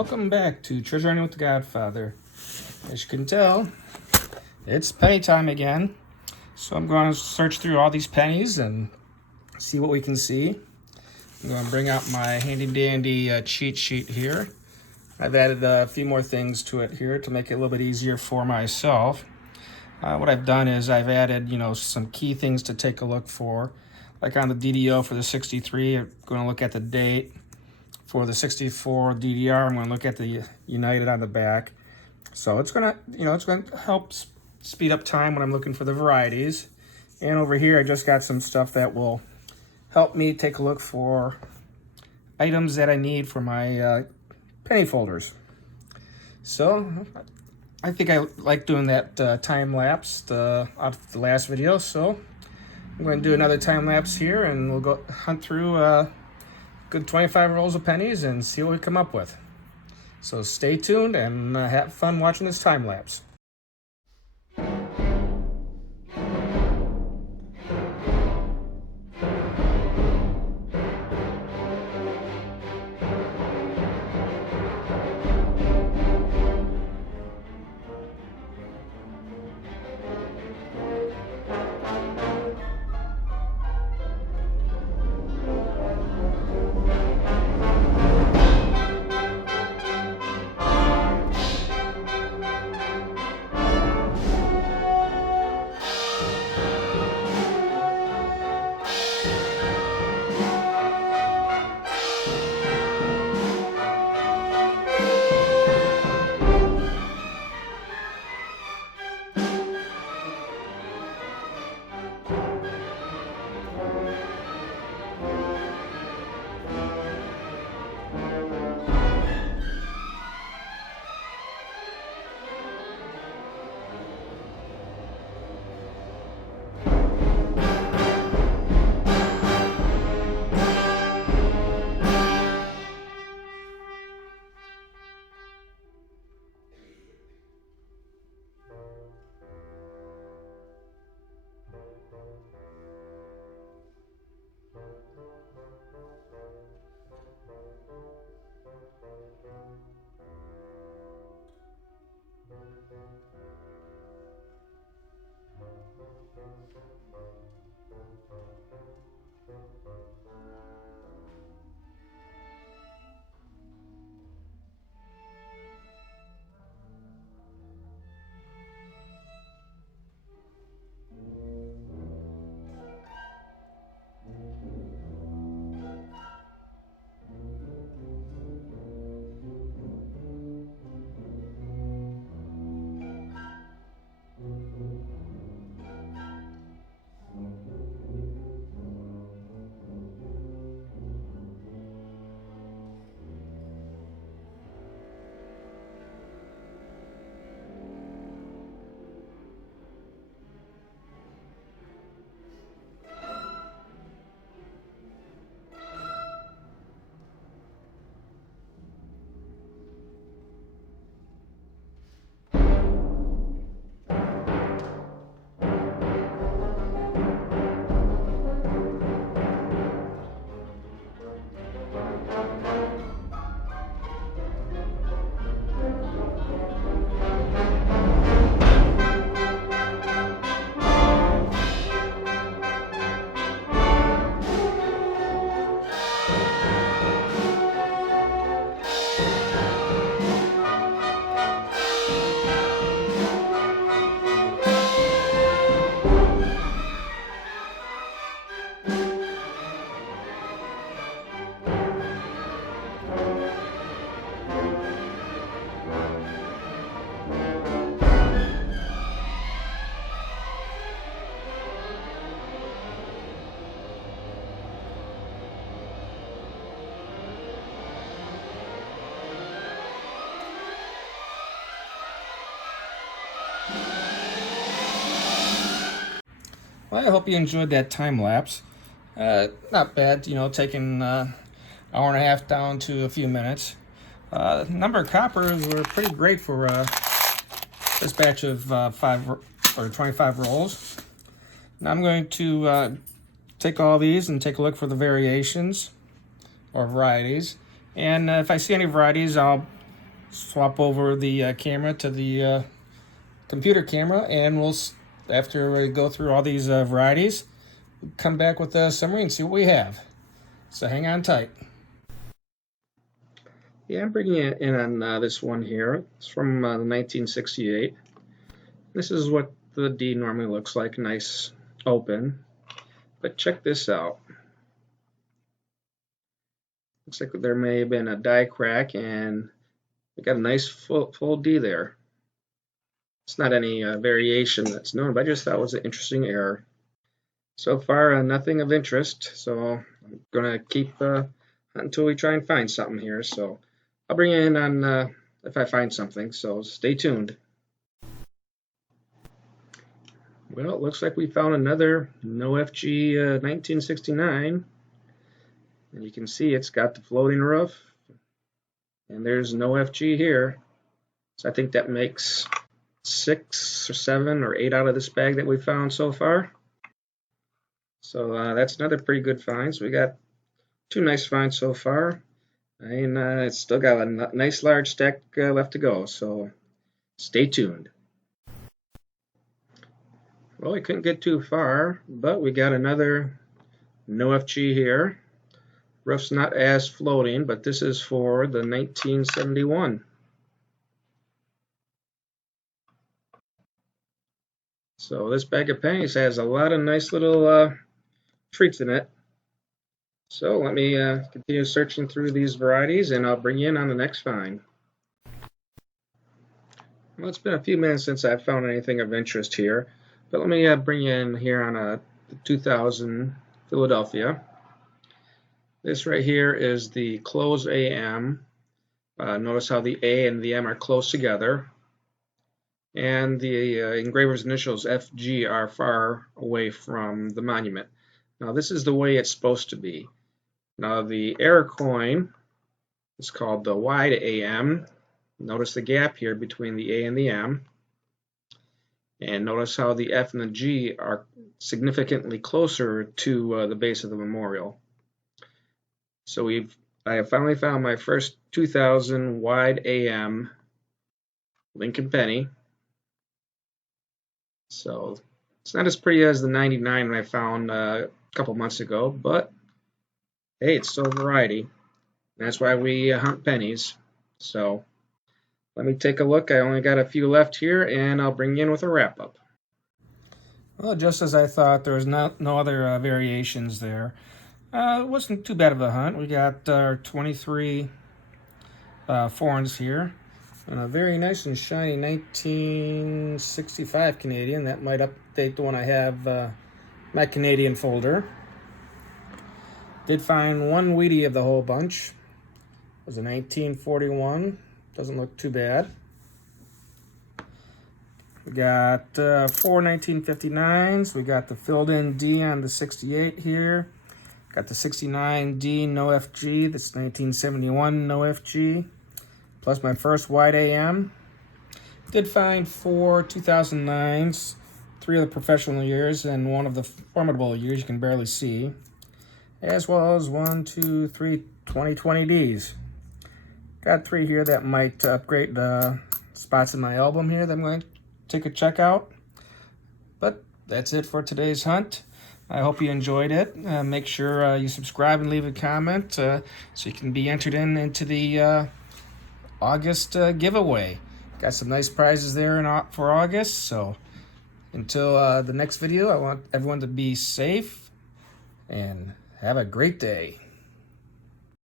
Welcome back to Treasure Hunting with the Godfather. As you can tell, it's penny time again. So I'm going to search through all these pennies and see what we can see. I'm going to bring out my handy dandy cheat sheet here. I've added a few more things to it here to make it a little bit easier for myself. What I've done is I've added, some key things to take a look for. Like on the DDO for the 63, I'm going to look at the date. For the 64 DDR, I'm going to look at the United on the back. So it's going to, help speed up time when I'm looking for the varieties. And over here, I just got some stuff that will help me take a look for items that I need for my penny folders. So I think I like doing that time lapse out of the last video. So I'm going to do another time lapse here, and we'll go hunt through good 25 rolls of pennies and see what we come up with. So stay tuned and have fun watching this time lapse. Well, I hope you enjoyed that time lapse. Not bad, taking an hour and a half down to a few minutes. Number of coppers were pretty great for this batch of 25 rolls. Now I'm going to take all these and take a look for the variations or varieties. And if I see any varieties, I'll swap over the camera to the computer camera, and after we go through all these varieties, come back with a summary and see what we have. So hang on tight. Yeah, I'm bringing it in on this one here. It's from 1968. This is what the D normally looks like, nice open. But check this out. Looks like there may have been a die crack, and we got a nice full D there. It's not any variation that's known, but I just thought it was an interesting error. So far, nothing of interest, so I'm going to keep until we try and find something here. So I'll bring you in on if I find something, so stay tuned. Well, it looks like we found another No FG 1969. And you can see it's got the floating roof. And there's No FG here. So I think that makes 6 or 7 or 8 out of this bag that we found so far. So that's another pretty good find. So we got 2 nice finds so far. And it's still got a nice large stack left to go. So stay tuned. Well, we couldn't get too far, but we got another No FG here. Roof's not as floating, but this is for the 1971. So this bag of pennies has a lot of nice little treats in it. So let me continue searching through these varieties, and I'll bring you in on the next find. Well, it's been a few minutes since I've found anything of interest here. But let me bring you in here on the 2000 Philadelphia. This right here is the close AM. Notice how the A and the M are close together. And the engraver's initials FG are far away from the monument. Now this is the way it's supposed to be. Now the error coin is called the wide AM. Notice the gap here between the A and the M. And notice how the F and the G are significantly closer to the base of the memorial. So I have finally found my first 2000 wide AM Lincoln penny. So it's not as pretty as the 99 I found a couple months ago, but hey, it's still a variety. That's why we hunt pennies. So let me take a look. I only got a few left here, and I'll bring you in with a wrap-up. Well, just as I thought, there was no other variations there. It wasn't too bad of a hunt. We got our 23 foreigns here. And a very nice and shiny 1965 Canadian. That might update the one I have, my Canadian folder. Did find one Wheatie of the whole bunch. It was a 1941. Doesn't look too bad. We got 4 1959s. We got the filled-in D on the 68 here. Got the 69D No FG. This 1971 No FG. Plus my first wide AM. Did find 4 2009s, 3 of the professional years, and 1 of the formidable years you can barely see. As well as 1, 2, 3 2020Ds. Got 3 here that might upgrade the spots in my album here that I'm going to take a check out. But that's it for today's hunt. I hope you enjoyed it. Make sure you subscribe and leave a comment so you can be entered into the August giveaway. Got some nice prizes there for August. So until the next video, I want everyone to be safe and have a great day.